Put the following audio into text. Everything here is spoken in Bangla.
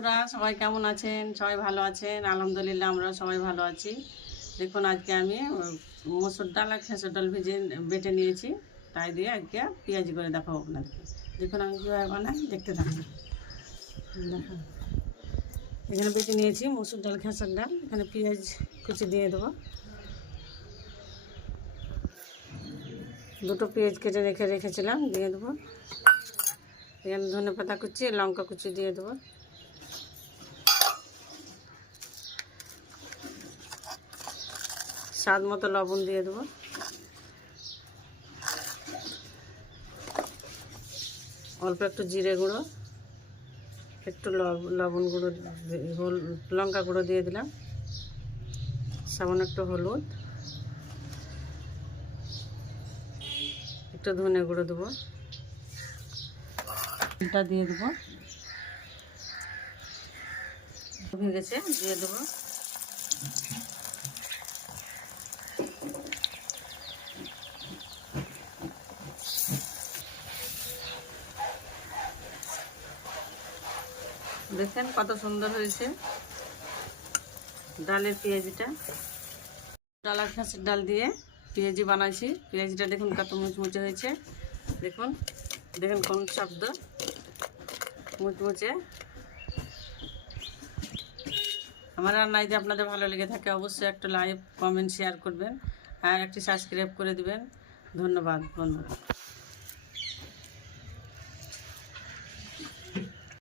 তোরা সবাই কেমন আছেন? সবাই ভালো আছেন? আলহামদুলিল্লাহ আমরা সবাই ভালো আছি। দেখুন আজকে আমি মসুর ডাল আর খেসুর ডাল বেটে নিয়েছি। তাই দিয়ে আজকে পেঁয়াজি করে দেখাবো আপনাদেরকে। দেখুন আমি কীভাবে বানাই, দেখতে থাকুন। দেখুন এখানে বেটে নিয়েছি মসুর ডাল খেসুর ডাল। এখানে পেঁয়াজ কুচি দিয়ে দেবো। দুটো পেঁয়াজ কেটে রেখেছিলাম, দিয়ে দেবো। এখানে ধনে পাতা কুচি, লঙ্কা কুচি দিয়ে দেবো। স্বাদ মতো লবণ দিয়ে দেবো। অল্প একটু জিরে গুঁড়ো, একটু লবণ গুঁড়ো, লঙ্কা গুঁড়ো দিয়ে দিলাম। সামান্য একটু হলুদ, একটু ধনে গুঁড়ো দেবো। এটা দিয়ে দেবো, ভেঙেছে দিয়ে দেবো। দেখেন কত সুন্দর হয়েছে ডালের পেঁয়াজিটা। ডাল আর খেসুর ডাল দিয়ে পেঁয়াজি বানাইছি। পেঁয়াজিটা দেখুন কত মুচমুচে হয়েছে। দেখুন দেখুন কোন শব্দ, মুচমুচে। আমার রান্না যদি আপনাদের ভালো লেগে থাকে অবশ্যই একটা লাইক, কমেন্ট, শেয়ার করবেন আর একটি সাবস্ক্রাইব করে দিবেন। ধন্যবাদ বন্ধুরা।